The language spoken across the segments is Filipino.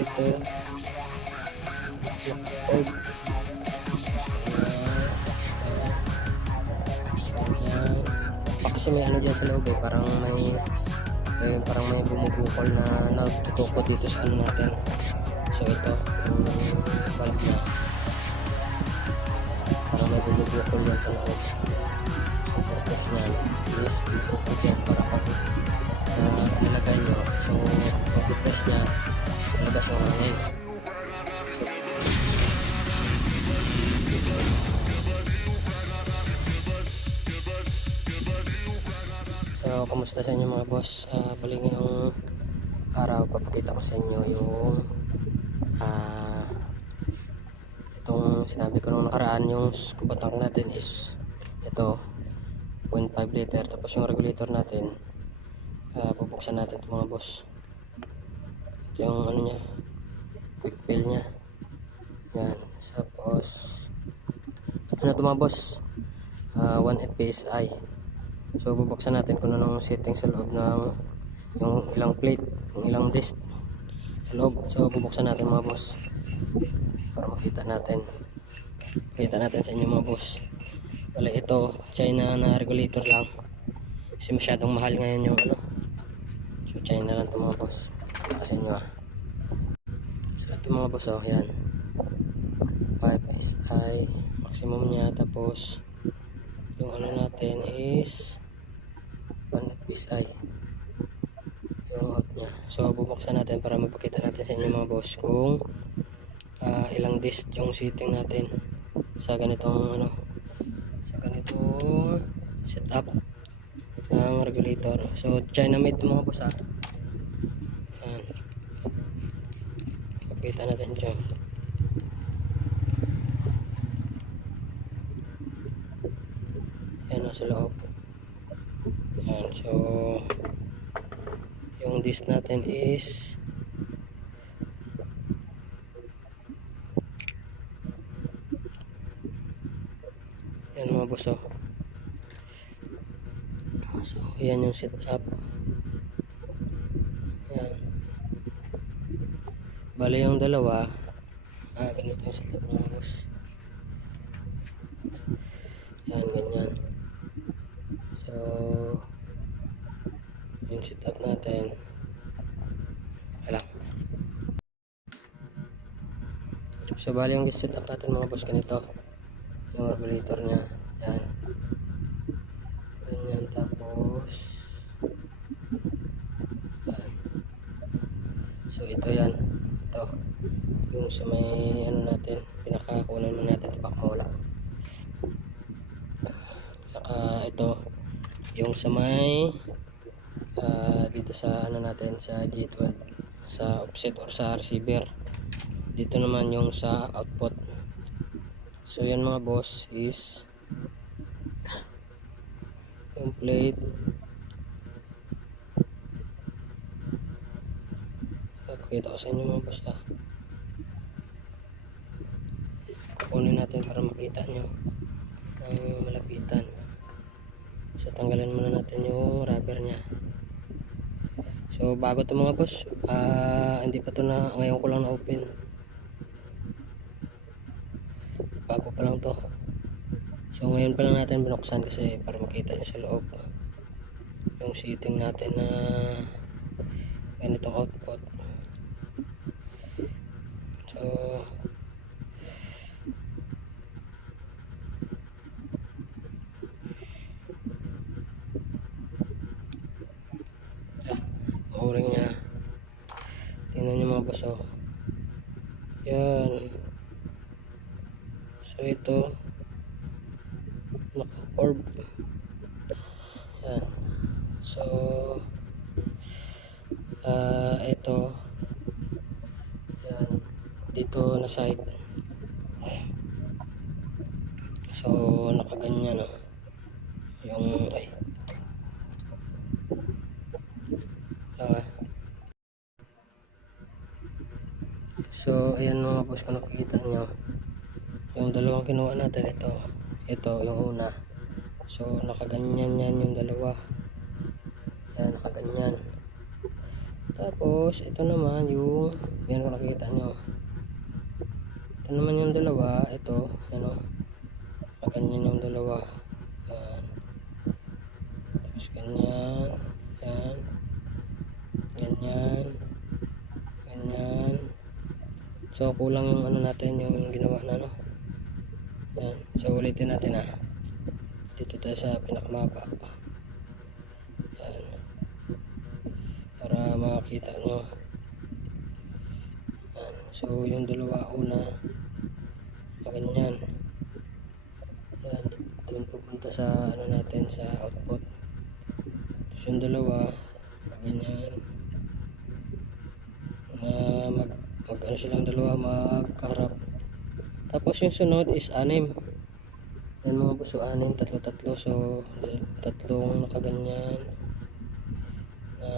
ito. Ayan. Pa kasi may ano dyan sa loob eh. Parang may, may parang may bumubukol na nagtutukot dito sa ano natin. So ito, yung valve na. Parang may bumubukol dyan sa loob. Purpose niyan is tutukot yan para Kumusta sa inyo mga boss? Uh, bali ngayong araw, papakita ko sa inyo yung ah itong sinabi ko nung nakaraan yung scuba tank natin is ito 0.5 liter. Tapos yung regulator natin uh, bubuksan natin ito mga boss. Ito yung ano niya quick fill niya. Yan. Tapos ano ito mga boss? Uh, 1 PSI So bubuksan natin kung anong setting sa loob ng yung ilang plate, yung ilang disc sa loob. So bubuksan natin mga boss para makita natin. Kita natin sa inyo mga boss. Wala ito, China na regulator lang. Kasi masyadong mahal ngayon yung ano. So China lang ito mga boss. Kasi nyo ah. So ito mga boss oh, yan. 5 SI maximum niya tapos yung ano natin is 1 PSI yung up niya. So bubuksan natin para mapakita natin sa inyo mga boss kung ah, ilang disc yung setting natin sa ganitong ano sa ganitong setup ng regulator. So China made mga boss ha yan pakita natin dyan yan o sa loob. Yan so yung disc natin is yan mga boss oh. so yan yung setup. Yan bali yung dalawa ah ganito yung setup mga boss yan ganyan so yung natin wala. So bali yung setup natin mga boss ganito. Yung regulator nya yan. Ganyan tapos yan. So ito yan. Ito. Yung sa may ano natin pinakakunan mo natin tapak mawala saka ito. Yung sa may ah, dito sa ano natin sa G12 sa offset or sa receiver. Dito naman yung sa output. So yan mga boss is yung plate. Pakita ko sa inyo mga boss ah. Kukunin natin para makita nyo ng malapitan. So tanggalan muna natin yung rubber nya so bago to mga boss ah hindi pa to na ngayon ko lang na open bago pa lang to. So ngayon pa lang natin binuksan kasi para makita nyo sa loob. Yung seating natin na ganitong output so Mauring niya. Tingnan niyo mga boss oh. Yan. So ito naka-orb. Yan. So ah ito yan dito na side. So nakaganyan oh. Yung ay Ah. So, ayan mga boss kung nakikita nyo. Yung dalawang kinuha natin ito. Ito, yung una. So, nakaganyan yan yung dalawa. Yan, nakaganyan. Tapos, ito naman yung, yan kung nakikita nyo. Ito naman yung dalawa, ito, yan o. Ganyan yung dalawa. Yan. Tapos ganyan, yan. Ganyan. Ganyan. So, kulang yung ano natin, yung ginawa na, no? Yan. So, ulitin natin, ah. Dito tayo sa pinakamaba. Yan. Para makita nyo. Yan. So, yung dalawa una, ganyan. Yan. Doon pupunta sa, ano natin, sa output. Tapos yung dalawa, ganyan. Na mag, ano silang dalawa, magkaharap. Tapos yung sunod is anim. Yan mga buso, anim, tatlo-tatlo. So, tatlong nakaganyan. Na,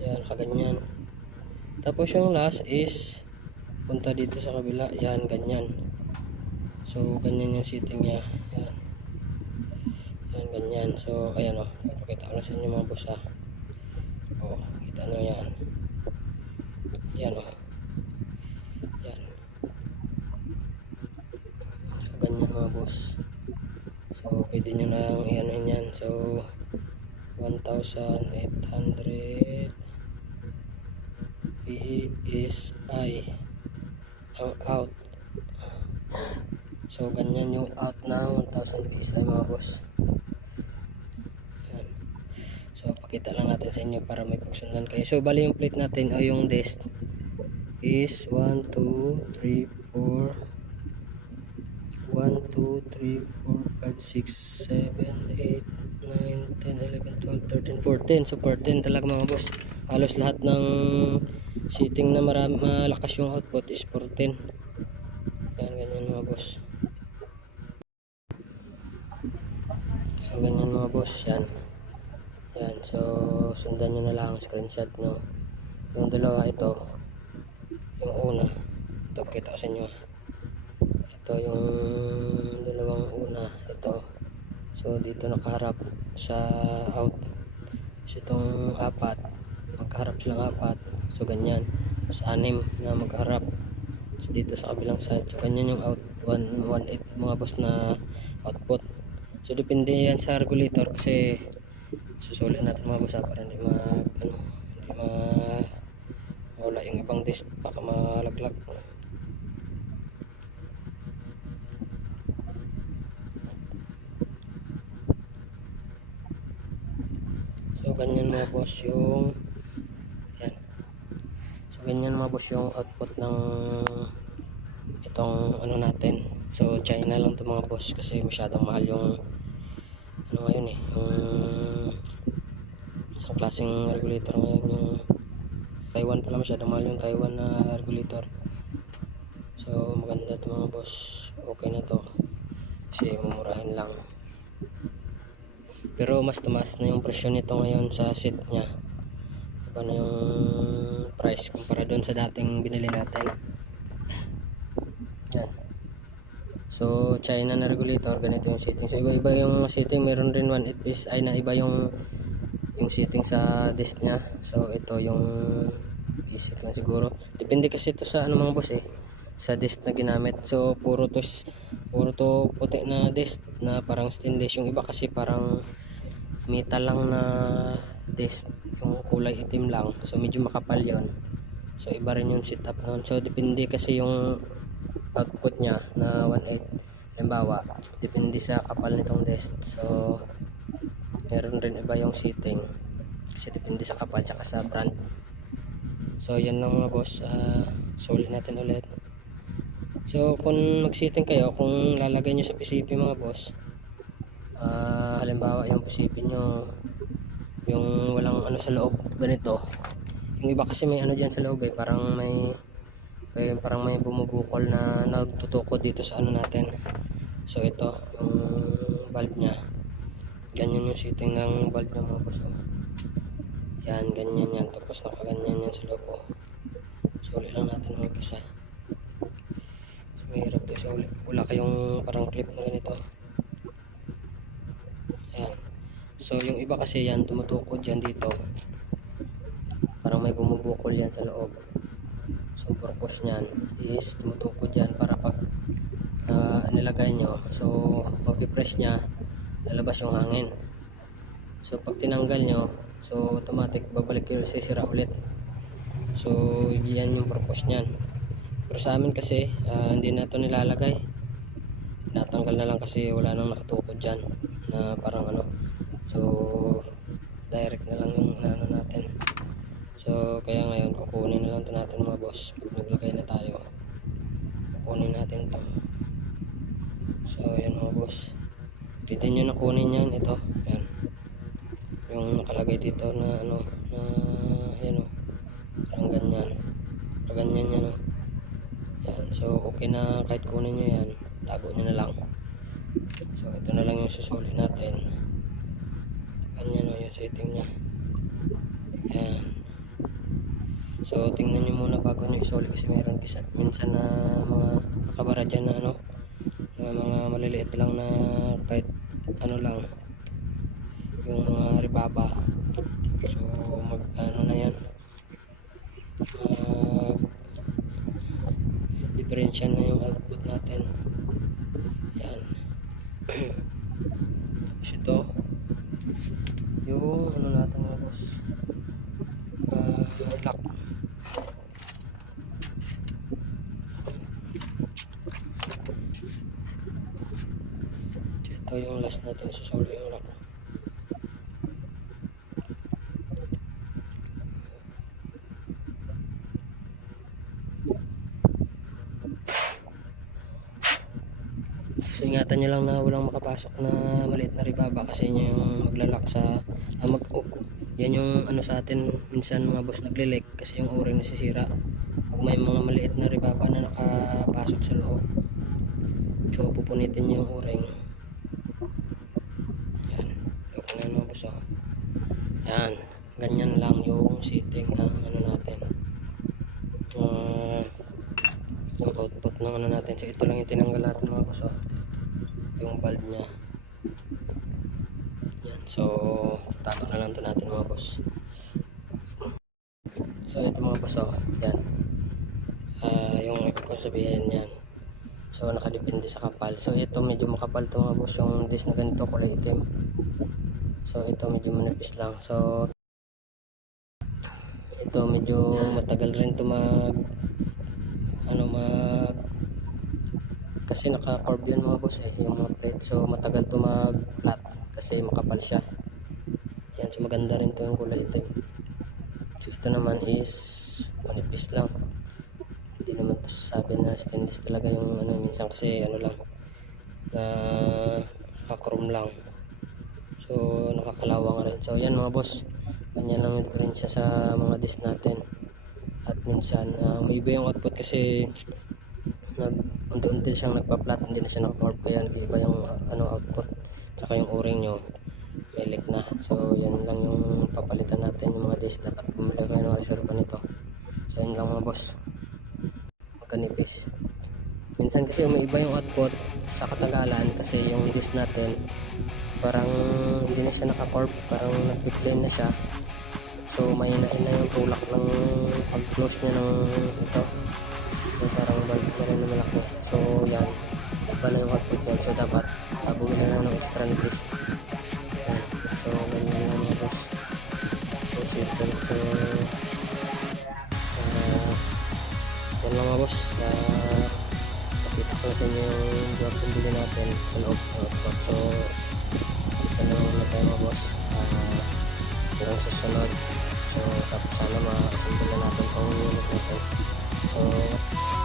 yan, nakaganyan. Tapos yung last is, punta dito sa kabila. Yan, ganyan. So, ganyan yung seating niya. Yan. Yan, ganyan. So, ayan o. Papakita ko na sa inyo mga boss ha. O, kita nyo yan. Yan o. Yan. So, ganyan mga boss. So, pwede nyo na i-ano yan. So, 1,800 PSI ang out. So, ganyan yung out na 1,000 PSI mga boss. So, pakita lang natin sa inyo para may pagsundan kayo. So, bali yung plate natin o yung desk is 1, 2, 3, 4 1, 2, 3, 4, 5, 6, 7, 8, 9, 10, 11, 12, 13, 14 so 14 talaga mga boss. Halos lahat ng seating na marami, malakas yung output is 14 yan ganyan mga boss. So ganyan mga boss yan. Yan so sundan nyo na lang screenshot no yung dalawa ito pakita ko sa inyo. Ito yung dalawang una. Ito. So dito nakaharap sa out. So itong apat magkaharap silang apat. So ganyan. Sa anim na magkaharap. So dito sa kabilang side. So ganyan yung out. 118 mga boss na output. So depende yan sa regulator kasi susulit natin mga boss ha, para hindi mag ano hindi ma wala yung ibang test. Baka malaglag So boss yung yan. So ganyan mga boss yung output ng itong ano natin. So China lang to mga boss kasi masyadong mahal yung ano ngayon eh yung isang klaseng regulator ngayon yung Taiwan pala masyadong mahal yung Taiwan na regulator. So maganda to mga boss. Okay na to. Kasi mumurahin lang. Pero mas tumaas na yung presyo nito ngayon sa seat niya. Iba na yung price kumpara doon sa dating binili natin. Yan. So, China na regulator, ganito yung setting. So, iba-iba yung setting. Meron rin 1 ay na iba yung yung setting sa disk niya. So, ito yung basic lang siguro. Depende kasi ito sa ano mga boss eh. Sa disk na ginamit. So, puro to, puro to puti na disk na parang stainless. Yung iba kasi parang metal lang na disc yung kulay itim lang. So medyo makapal yon so iba rin yung setup noon so depende kasi yung output niya na 1.8 halimbawa depende sa kapal nitong disc so meron rin iba yung seating. Kasi depende sa kapal tsaka sa brand. So yan lang mga boss. Uh, sulit natin ulit. So kung mag seating kayo kung lalagay nyo sa PCP mga boss Ah, halimbawa yung isipin nyo yung walang ano sa loob ganito. Yung iba kasi may ano dyan sa loob eh parang may, may parang may bumubukol na nagtutukod dito sa ano natin. So ito yung valve nya ganyan yung setting ng valve nya mga boss oh. yan ganyan yan. Tapos nakaganyan yan sa loob oh. so ulit lang natin mga boss ha so mahirap to. So wala kayong parang clip na ganito Yan. So yung iba kasi yan tumutukod dyan dito. may bumubukol yan sa loob. So purpose niyan is tumutukod yan para pag ah, nilagay nyo, so mapipress niya, lalabas yung hangin. So pag tinanggal nyo, so automatic babalik yung sisira ulit. So yan yung purpose niyan. Pero sa amin kasi ah, hindi na ito nilalagay. Natanggal na lang kasi wala nang nakatukod dyan na parang ano. So direct na lang yung ano natin. So kaya ngayon kukunin na lang ito natin mga boss. Pag naglagay na tayo, kukunin natin to. So yan mga boss. Pwede nyo na kunin yan ito. Yan. Yung nakalagay dito na ano na yan o. Parang ganyan. Parang ganyan yan o. Yan. So okay na kahit kunin nyo yan. Tago nyo na lang. So ito na lang yung susuli natin. Ganyan o yung setting niya. Yan. So tingnan nyo muna bago nyo isuli kasi meron kisa, minsan na mga nakabara dyan na ano na mga maliliit lang na kahit ano lang yung mga ribaba so mag ano na yan mag differential na yung output natin yan ito yung ano natin mga boss? Uh, lock. Ito yung last natin susuli yung lock Ingatan nyo lang na walang makapasok na maliit na ribaba kasi yun yung maglalak sa ah, mag oh, yan yung ano sa atin minsan mga boss naglilek kasi yung o-ring nasisira. Pag may mga maliit na ribaba na nakapasok sa loob so pupunitin yung o-ring yan. Okay na mga boss oh. yan. Ganyan lang yung setting ng ano natin. Ah, yung output ng ano natin. So ito lang yung tinanggal natin mga boss oh. Yung bulb nya yan so tato na lang to natin mga boss. So ito mga boss oh. Yan. Ah, yung ibig kong sabihin yan. So nakadepende sa kapal. So ito medyo makapal to mga boss yung disc na ganito kulay itim. So ito medyo manipis lang. So ito medyo matagal rin to mag ano mag kasi naka-curve yan mga boss eh yung mga plate. So matagal to mag flat kasi makapal siya. Yan so maganda rin to yung kulay itim. So ito naman is manipis lang. Hindi naman to sabi na stainless talaga yung ano minsan kasi ano lang na naka-chrome lang. So nakakalawang rin. So yan mga boss ganyan lang yung diferensya sa mga disc natin. At minsan ah, may iba yung output kasi nag unti-unti siyang nagpa-flat hindi na siya naka-curve kaya nag-iba yung ah, ano output tsaka yung o-ring nyo. May leak na. So yan lang yung papalitan natin yung mga disc dapat bumili kayo ng reserva nito. So yun lang mga boss. Magkanipis minsan kasi may iba yung output sa katagalan kasi yung disc natin parang hindi na siya naka-curve parang nag-flame na siya. So may na yung tulak ng pag-close niya ng ito so parang bulb na rin na malaki so yan. Iba na yung output niyan so dapat uh, bumili na lang ng extra na yan. so ganyan lang mga boss so system so uh, yan lang mga boss. Uh, pakita ko na sa inyo yung job kung bili natin. Sa loob ng output so ito na muna tayo mga boss. Uh, hanggang sa sunod so tapos sana ma-assemble na natin itong unit na Música